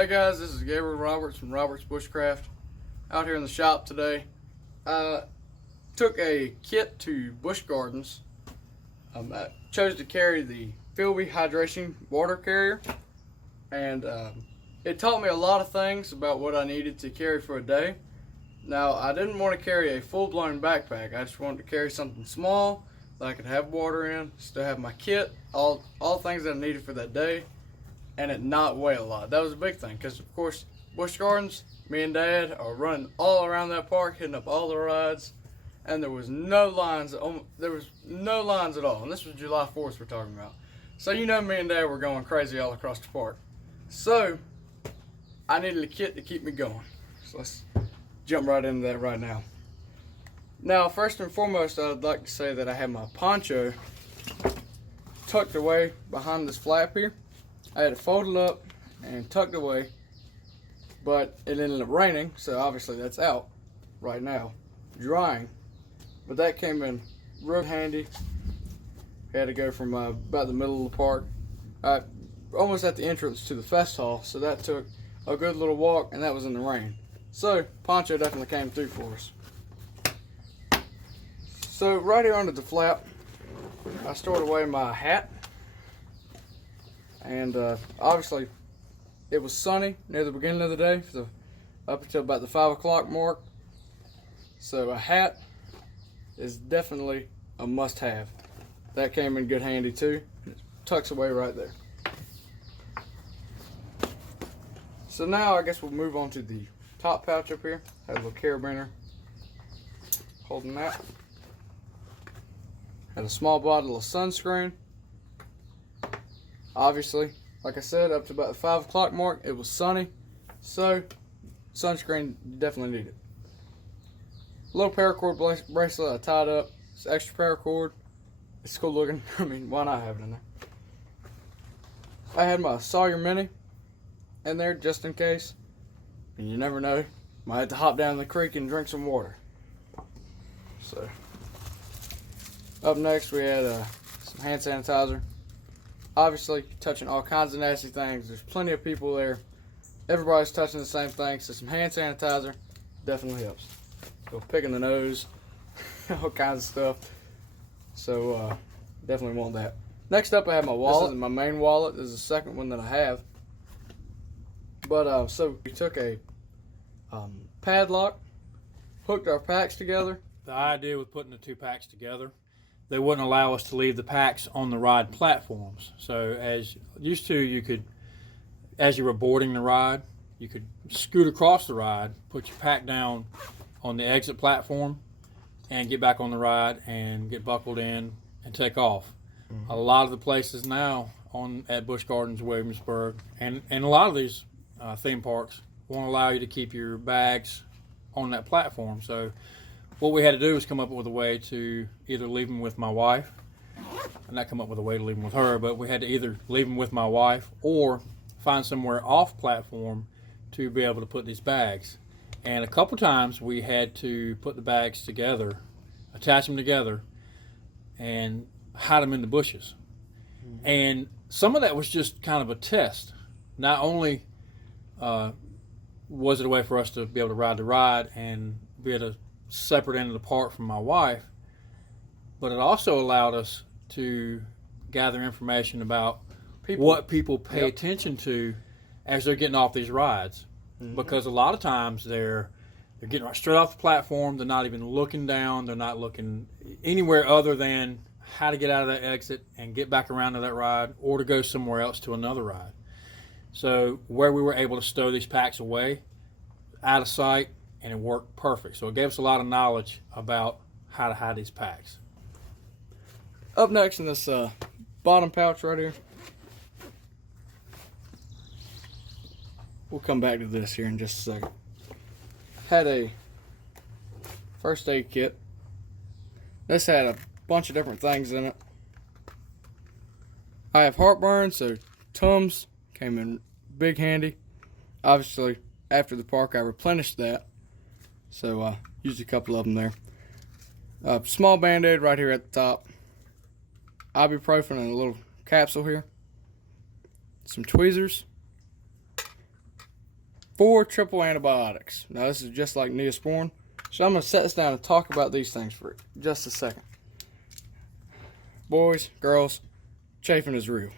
Hey guys, this is Gabriel Roberts from Roberts Bushcraft. Out here in the shop today. I took a kit to Busch Gardens. I chose to carry the FILBE Hydration water carrier, and it taught me a lot of things about what I needed to carry for a day. Now, I didn't want to carry a full-blown backpack. I just wanted to carry something small that I could have water in, still have my kit, all things that I needed for that day, and it not weigh a lot. That was a big thing, because of course Busch Gardens, me and Dad are running all around that park, hitting up all the rides, and there was no lines. There was no lines at all, and this was July 4th we're talking about. So you know, me and Dad were going crazy all across the park. So I needed a kit to keep me going. So let's jump right into that right now. Now, first and foremost, I'd like to say that I have my poncho tucked away behind this flap here. I had it folded up and tucked away, but it ended up raining, so obviously that's out right now, drying. But that came in real handy. Had to go from about the middle of the park, almost at the entrance to the fest hall, so that took a good little walk, and that was in the rain. So poncho definitely came through for us. So right here under the flap, I stored away my hat. And obviously it was sunny near the beginning of the day, so up until about the 5 o'clock mark. So a hat is definitely a must-have. That came in good handy too. It tucks away right there. So now I guess we'll move on to the top pouch up here. Had a little carabiner holding that. Had a small bottle of sunscreen. Obviously, like I said, up to about the 5 o'clock mark, it was sunny, so sunscreen definitely needed. A little paracord bracelet I tied up. It's extra paracord. It's cool looking. I mean, why not have it in there? I had my Sawyer mini in there just in case, and you never know, might have to hop down the creek and drink some water. So, up next we had some hand sanitizer. Obviously, touching all kinds of nasty things. There's plenty of people there. Everybody's touching the same thing, so some hand sanitizer definitely helps. Go picking the nose, all kinds of stuff. So, definitely want that. Next up, I have my wallet. This is my main wallet. This is the second one that I have. But, so we took a padlock, hooked our packs together. The idea with putting the two packs together, they wouldn't allow us to leave the packs on the ride platforms. So as used to, you could, as you were boarding the ride, you could scoot across the ride, put your pack down on the exit platform, and get back on the ride and get buckled in and take off. Mm-hmm. A lot of the places now at Busch Gardens, Williamsburg, and a lot of these theme parks won't allow you to keep your bags on that platform. So what we had to do was come up with a way to either leave them with my wife, and not come up with a way to leave them with her, but we had to either leave them with my wife or find somewhere off platform to be able to put these bags. And a couple times we had to put the bags together, attach them together, and hide them in the bushes. Mm-hmm. And some of that was just kind of a test. Not only was it a way for us to be able to ride the ride and be at a separate end of the park from my wife, but it also allowed us to gather information about what people pay attention to as they're getting off these rides. Mm-hmm. Because a lot of times they're getting right straight off the platform, they're not even looking down, they're not looking anywhere other than how to get out of that exit and get back around to that ride or to go somewhere else to another ride. So where we were able to stow these packs away, out of sight, and it worked perfect. So it gave us a lot of knowledge about how to hide these packs. Up next in this bottom pouch right here, we'll come back to this here in just a second. Had a first aid kit. This had a bunch of different things in it. I have heartburn, so Tums came in big handy. Obviously, after the park, I replenished that. So used a couple of them there. Small Band-Aid right here at the top. Ibuprofen in a little capsule here. Some tweezers. 4 triple antibiotics. Now this is just like Neosporin. So I'm going to set this down and talk about these things for just a second. Boys, girls, chafing is real.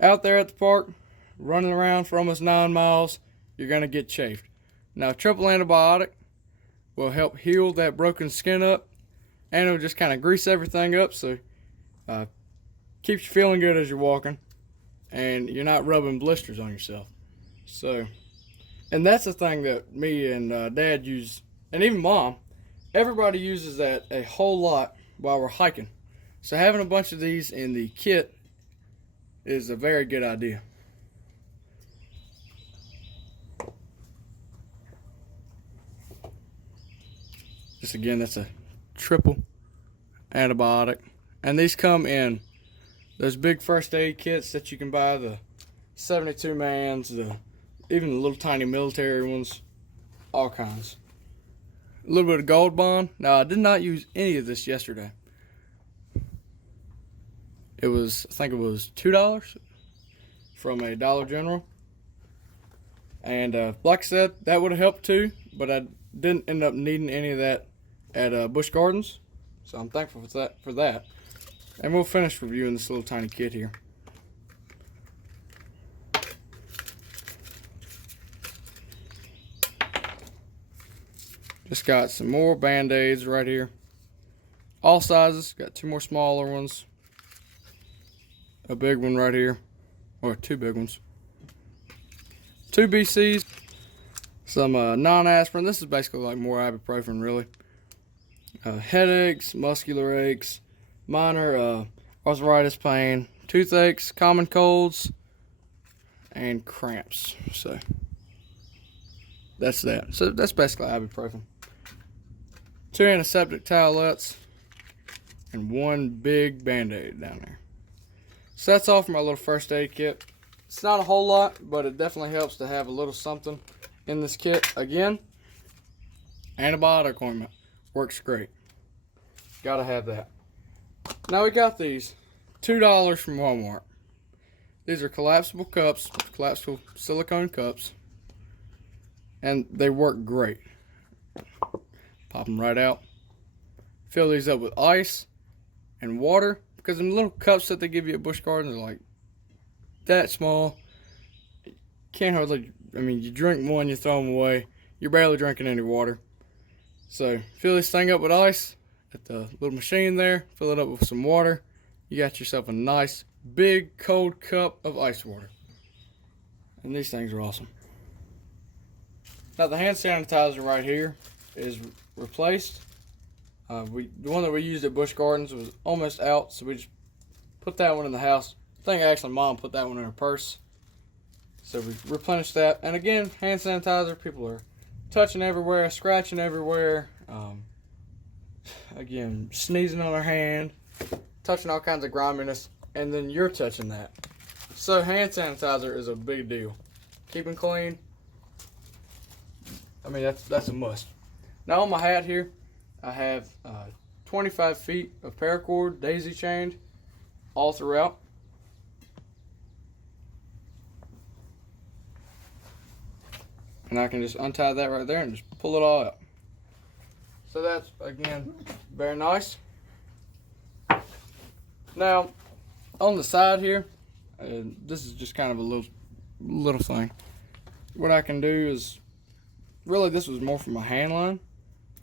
Out there at the park, running around for almost 9 miles, you're going to get chafed. Now, triple antibiotic will help heal that broken skin up, and it'll just kind of grease everything up, so keeps you feeling good as you're walking, and you're not rubbing blisters on yourself. So, and that's the thing that me and Dad use, and even Mom, everybody uses that a whole lot while we're hiking. So having a bunch of these in the kit is a very good idea. Just again, that's a triple antibiotic. And these come in those big first aid kits that you can buy, the 72 mans, even the little tiny military ones, all kinds. A little bit of Gold Bond. Now, I did not use any of this yesterday. It was, I think it was $2 from a Dollar General. And like I said, that would have helped too, but I didn't end up needing any of that at Busch Gardens. So I'm thankful for that. And we'll finish reviewing this little tiny kit here. Just got some more Band-Aids right here. All sizes. Got 2 more smaller ones. A big one right here. Or 2 big ones. 2 BCs. Some non-aspirin. This is basically like more ibuprofen, really. Headaches, muscular aches, minor arthritis pain, toothaches, common colds, and cramps. So that's that. So that's basically ibuprofen. 2 antiseptic towelettes and 1 big Band-Aid down there. So that's all for my little first aid kit. It's not a whole lot, but it definitely helps to have a little something in this kit. Again, antibiotic ointment works great. Gotta have that. Now we got these $2 from Walmart. These are collapsible cups, collapsible silicone cups, and they work great. Pop them right out. Fill these up with ice and water, because the little cups that they give you at Busch Gardens are like that small. Can't hardly, I mean, you drink one, you throw them away. You're barely drinking any water. So fill this thing up with ice at the little machine there. Fill it up with some water. You got yourself a nice big cold cup of ice water. And these things are awesome. Now the hand sanitizer right here is replaced. The one that we used at Busch Gardens was almost out, so we just put that one in the house. I think actually Mom put that one in her purse. So we replenished that. And again, hand sanitizer, people are touching everywhere, scratching everywhere. Again, sneezing on their hand, touching all kinds of griminess, and then you're touching that. So hand sanitizer is a big deal. Keeping clean, I mean, that's a must. Now on my hat here, I have 25 feet of paracord daisy chained all throughout. And I can just untie that right there and just pull it all out. So that's, again, very nice. Now, on the side here, this is just kind of a little thing. What I can do is, really this was more for my hand line.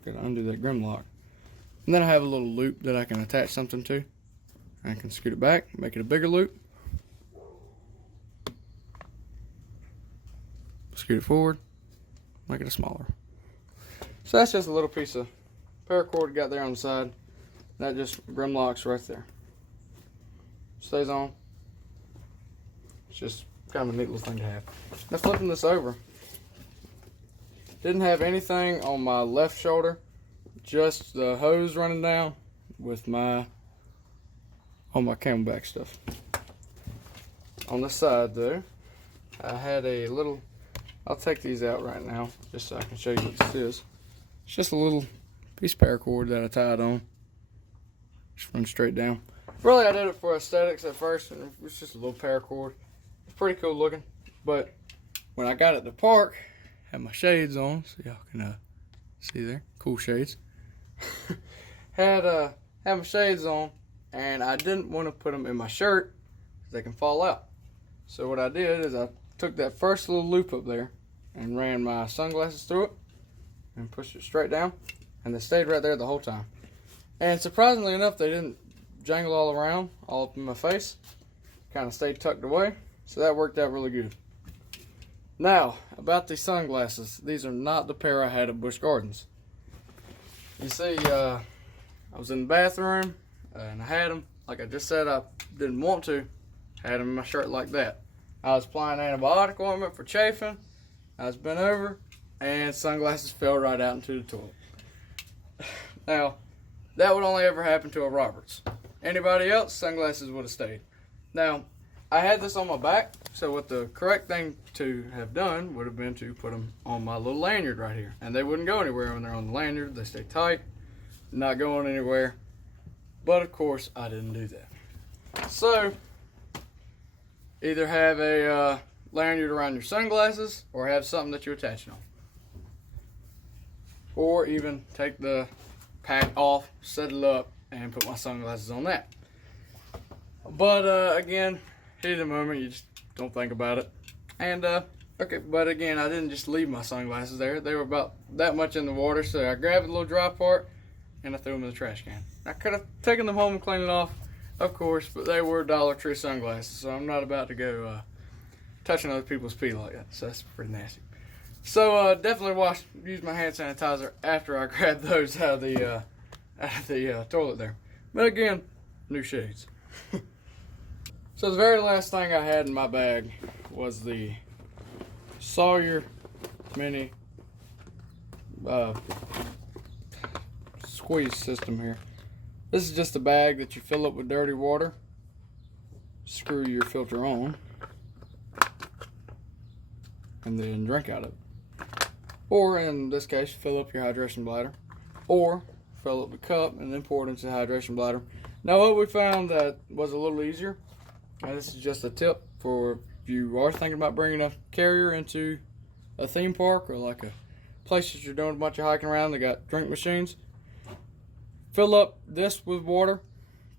Gotta undo that Grimlock. And then I have a little loop that I can attach something to. I can scoot it back, make it a bigger loop. Scoot it forward, make it a smaller. So that's just a little piece of paracord got there on the side. That just Grimlocks right there. Stays on. It's just kind of a neat little thing to have. Now flipping this over. Didn't have anything on my left shoulder. Just the hose running down with all my camelback stuff. On this side though, I had a little, I'll take these out right now just so I can show you what this is. It's just a little piece of paracord that I tied on. Just run straight down. Really, I did it for aesthetics at first, and it was just a little paracord. It's pretty cool looking, but when I got at the park, had my shades on, so y'all can see there, cool shades. had my shades on, and I didn't want to put them in my shirt because they can fall out. So what I did is I took that first little loop up there and ran my sunglasses through it and pushed it straight down, and they stayed right there the whole time. And surprisingly enough, they didn't jangle all around, all up in my face. Kind of stayed tucked away, so that worked out really good. Now, about these sunglasses. These are not the pair I had at Busch Gardens. You see, I was in the bathroom, and I had them, like I just said, I didn't want to. Had them in my shirt like that. I was applying antibiotic ointment for chafing. I was bent over, and sunglasses fell right out into the toilet. Now, that would only ever happen to a Roberts. Anybody else, sunglasses would have stayed. Now, I had this on my back, so what the correct thing to have done would have been to put them on my little lanyard right here. And they wouldn't go anywhere when they're on the lanyard. They stay tight, not going anywhere. But of course, I didn't do that. So, either have a lanyard around your sunglasses or have something that you attach it on. Or even take the pack off, set it up, and put my sunglasses on that. But again, heat of the moment, you just don't think about it. And okay, but again, I didn't just leave my sunglasses there. They were about that much in the water, so I grabbed the little dry part and I threw them in the trash can. I could have taken them home and cleaned it off, of course, but they were Dollar Tree sunglasses, so I'm not about to go touching other people's pee like that. So that's pretty nasty. So definitely use my hand sanitizer after I grabbed those out of the toilet there. But again, new shades. So the very last thing I had in my bag was the Sawyer mini squeeze system here. This is just a bag that you fill up with dirty water, screw your filter on, and then drink out of it. Or in this case, fill up your hydration bladder, or fill up the cup and then pour it into the hydration bladder. Now what we found that was a little easier, and this is just a tip for if you are thinking about bringing a carrier into a theme park or like a place that you're doing a bunch of hiking around that got drink machines. Fill up this with water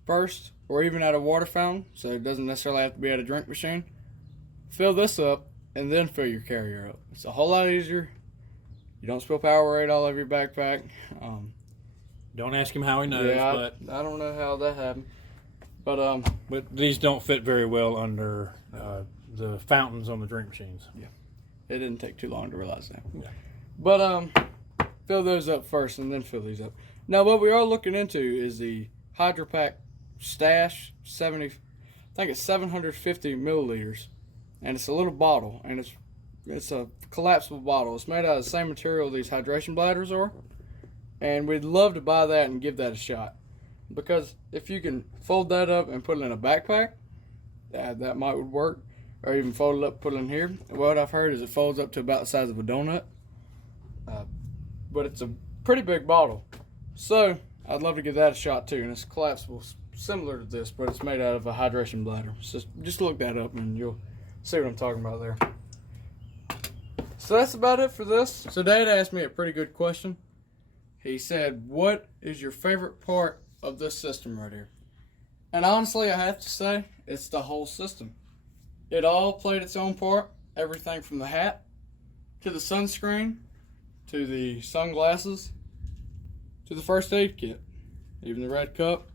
first, or even at a water fountain, so it doesn't necessarily have to be at a drink machine. Fill this up and then fill your carrier up. It's a whole lot easier. You don't spill Powerade all over your backpack. Don't ask him how he knows, yeah, but I don't know how that happened. But these don't fit very well under the fountains on the drink machines. Yeah, it didn't take too long to realize that. Yeah. But fill those up first and then fill these up. Now what we are looking into is the Hydro Pack Stash 70. I think it's 750 milliliters, and it's a little bottle, and it's a collapsible bottle. It's made out of the same material these hydration bladders are, and we'd love to buy that and give that a shot. Because if you can fold that up and put it in a backpack, that might would work. Or even fold it up, put it in here. What I've heard is it folds up to about the size of a donut. But it's a pretty big bottle. So I'd love to give that a shot too. And it's collapsible, similar to this, but it's made out of a hydration bladder. So just look that up and you'll see what I'm talking about there. So that's about it for this. So Dad asked me a pretty good question. He said, what is your favorite part of this system right here? And honestly, I have to say, it's the whole system. It all played its own part. Everything from the hat, to the sunscreen, to the sunglasses, to the first aid kit, even the red cup,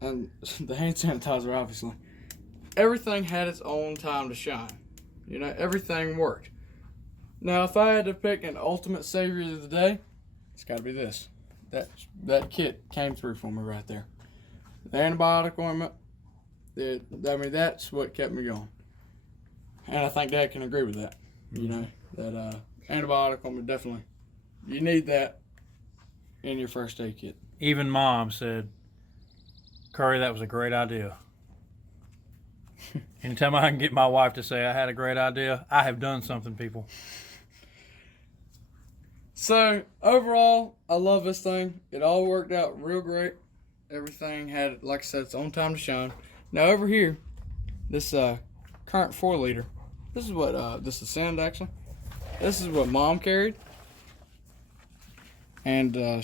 and the hand sanitizer, obviously. Everything had its own time to shine. You know, everything worked. Now, if I had to pick an ultimate savior of the day, it's got to be this. That kit came through for me right there. The antibiotic ointment, that's what kept me going. And I think Dad can agree with that. You know, that antibiotic ointment, definitely. You need that in your first aid kit. Even Mom said, Curry, that was a great idea. Anytime I can get my wife to say I had a great idea, I have done something, people. So, overall, I love this thing. It all worked out real great. Everything had, like I said, its own time to shine. Now, over here, this current 4 liter, This is what this is sand actually. This is what Mom carried, and a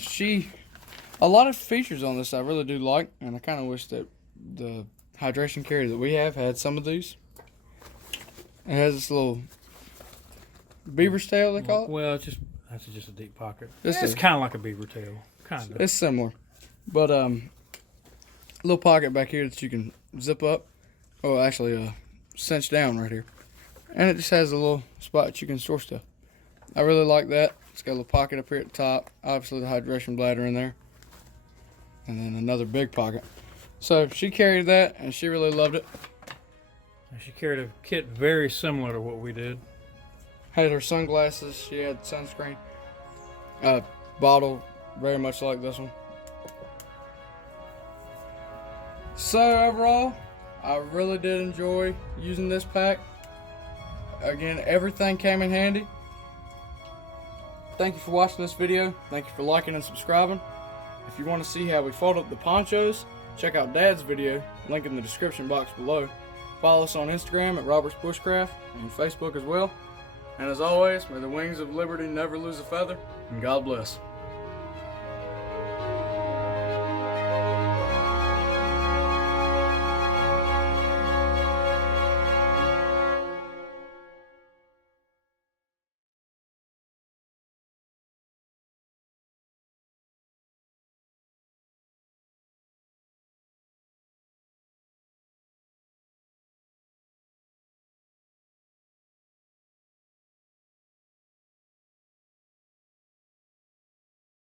lot of features on this I really do like, and I kind of wish that the hydration carrier that we have had some of these. It has this little beaver's tail, they call it. Well, that's just a deep pocket. It's kind of like a beaver tail, kind of. It's similar, but little pocket back here that you can zip up. Oh, actually, cinch down right here, and it just has a little spot that you can store stuff. I really like that. It's got a little pocket up here at the top. Obviously, the hydration bladder in there, and then another big pocket. So she carried that, and she really loved it. She carried a kit very similar to what we did. Had her sunglasses. She had sunscreen. Bottle very much like this one. So overall, I really did enjoy using this pack. Again, everything came in handy. Thank you for watching this video. Thank you for liking and subscribing. If you want to see how we fold up the ponchos, check out Dad's video, link in the description box below. Follow us on Instagram at Robert's Bushcraft and Facebook as well. And as always, may the wings of liberty never lose a feather, and God bless.